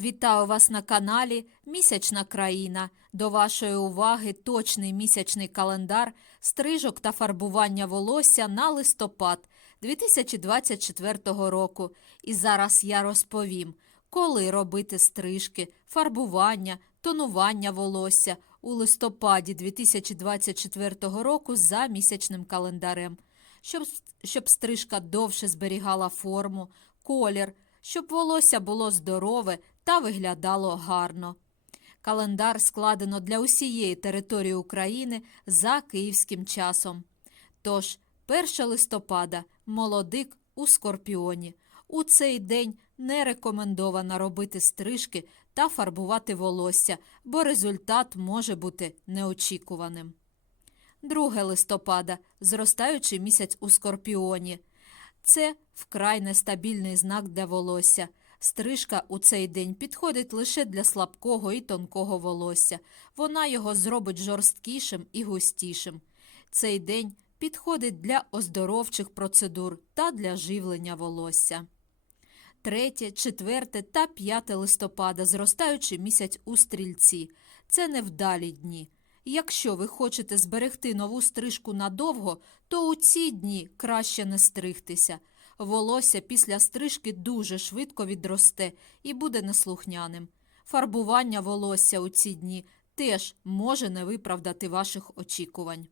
Вітаю вас на каналі Місячна країна. До вашої уваги точний місячний календар стрижок та фарбування волосся на листопад 2024 року. І зараз я розповім, коли робити стрижки, фарбування, тонування волосся у листопаді 2024 року за місячним календарем, щоб, щоб стрижка довше зберігала форму, колір, щоб волосся було здорове та виглядало гарно. Календар складено для усієї території України за київським часом. Тож, 1 листопада молодик у скорпіоні. У цей день не рекомендовано робити стрижки та фарбувати волосся, бо результат може бути неочікуваним. 2 листопада зростаючий місяць у скорпіоні. Це вкрай нестабільний знак для волосся. Стрижка у цей день підходить лише для слабкого і тонкого волосся. Вона його зробить жорсткішим і густішим. Цей день підходить для оздоровчих процедур та для живлення волосся. 3, 4 та 5 листопада зростаючий місяць у стрільці. Це невдалі дні. Якщо ви хочете зберегти нову стрижку надовго, то у ці дні краще не стригтися. Волосся після стрижки дуже швидко відросте і буде неслухняним. Фарбування волосся у ці дні теж може не виправдати ваших очікувань.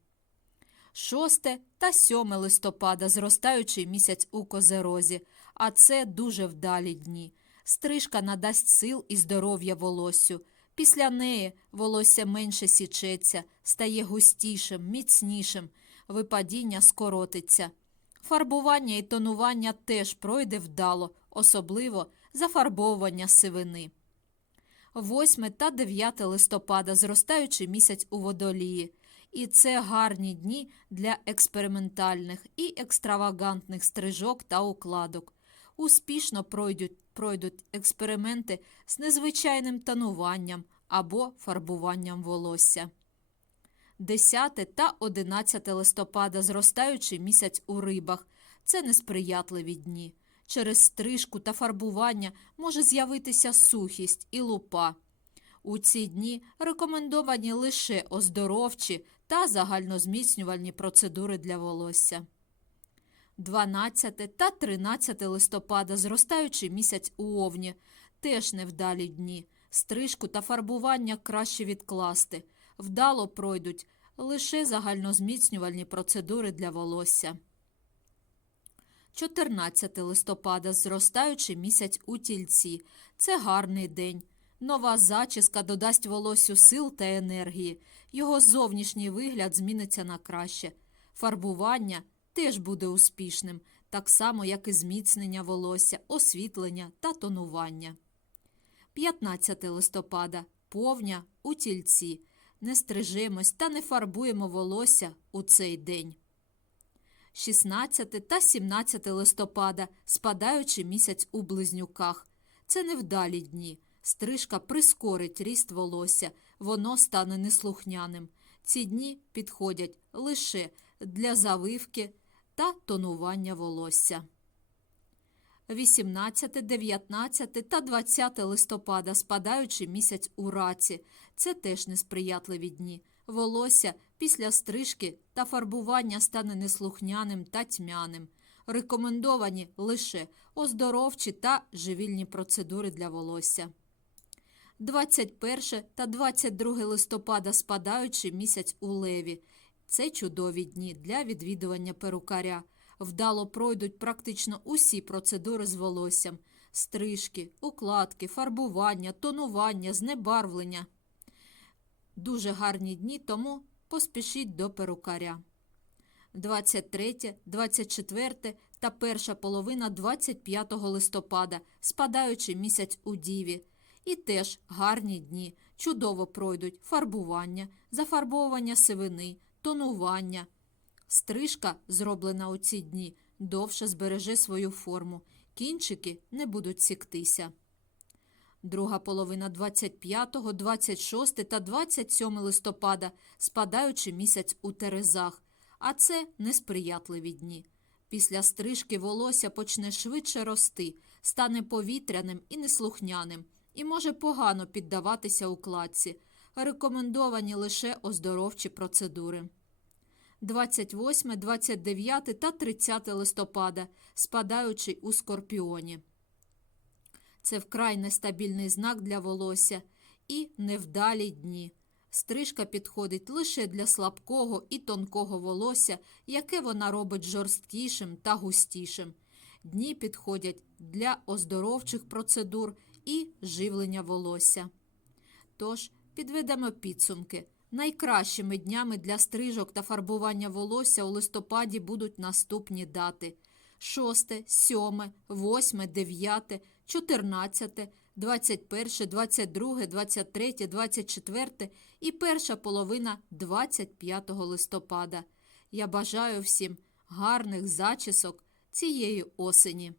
6 та 7 листопада зростаючий місяць у козерозі, а це дуже вдалі дні. Стрижка надасть сил і здоров'я волоссю. Після неї волосся менше січеться, стає густішим, міцнішим, випадіння скоротиться. Фарбування і тонування теж пройде вдало, особливо зафарбовування сивини. 8 та 9 листопада зростаючий місяць у водолії. І це гарні дні для експериментальних і екстравагантних стрижок та укладок. Успішно пройдуть, пройдуть експерименти з незвичайним тонуванням або фарбуванням волосся. 10 та 11 листопада зростаючий місяць у рибах. Це несприятливі дні. Через стрижку та фарбування може з'явитися сухість і лупа. У ці дні рекомендовані лише оздоровчі та загальнозміцнювальні процедури для волосся. 12 та 13 листопада зростаючий місяць у овні. Теж невдалі дні. Стрижку та фарбування краще відкласти. Вдало пройдуть лише загальнозміцнювальні процедури для волосся. 14 листопада зростаючий місяць у тільці. Це гарний день. Нова зачіска додасть волоссю сил та енергії. Його зовнішній вигляд зміниться на краще. Фарбування теж буде успішним, так само, як і зміцнення волосся, освітлення та тонування. 15 листопада повня у тільці. Не стрижемось та не фарбуємо волосся у цей день. 16 та 17 листопада спадаючий місяць у близнюках. Це невдалі дні. Стрижка прискорить ріст волосся, воно стане неслухняним. Ці дні підходять лише для завивки та тонування волосся. 18, 19 та 20 листопада спадаючий місяць у раці. Це теж несприятливі дні. Волосся після стрижки та фарбування стане неслухняним та тьмяним. Рекомендовані лише оздоровчі та живільні процедури для волосся. 21 та 22 листопада спадаючий місяць у леві. Це чудові дні для відвідування перукаря. Вдало пройдуть практично усі процедури з волоссям: стрижки, укладки, фарбування, тонування, знебарвлення. Дуже гарні дні, тому поспішіть до перукаря. 23, 24 та перша половина 25 листопада, спадаючий місяць у Діві. І теж гарні дні, чудово пройдуть фарбування, зафарбовування сивини, тонування. Стрижка, зроблена у ці дні, довше збереже свою форму, кінчики не будуть сіктися. Друга половина 25, 26 та 27 листопада, спадаючи місяць у Терезах, а це несприятливі дні. Після стрижки волосся почне швидше рости, стане повітряним і неслухняним, і може погано піддаватися укладці. Рекомендовані лише оздоровчі процедури. 28, 29 та 30 листопада, спадаючий у скорпіоні. Це вкрай нестабільний знак для волосся і невдалі дні. Стрижка підходить лише для слабкого і тонкого волосся, яке вона робить жорсткішим та густішим. Дні підходять для оздоровчих процедур і живлення волосся. Тож підведемо підсумки. Найкращими днями для стрижок та фарбування волосся у листопаді будуть наступні дати: 6, 7, 8, 9, 14, 21, 22, 23, 24 і перша половина 25 листопада. Я бажаю всім гарних зачісок цієї осені.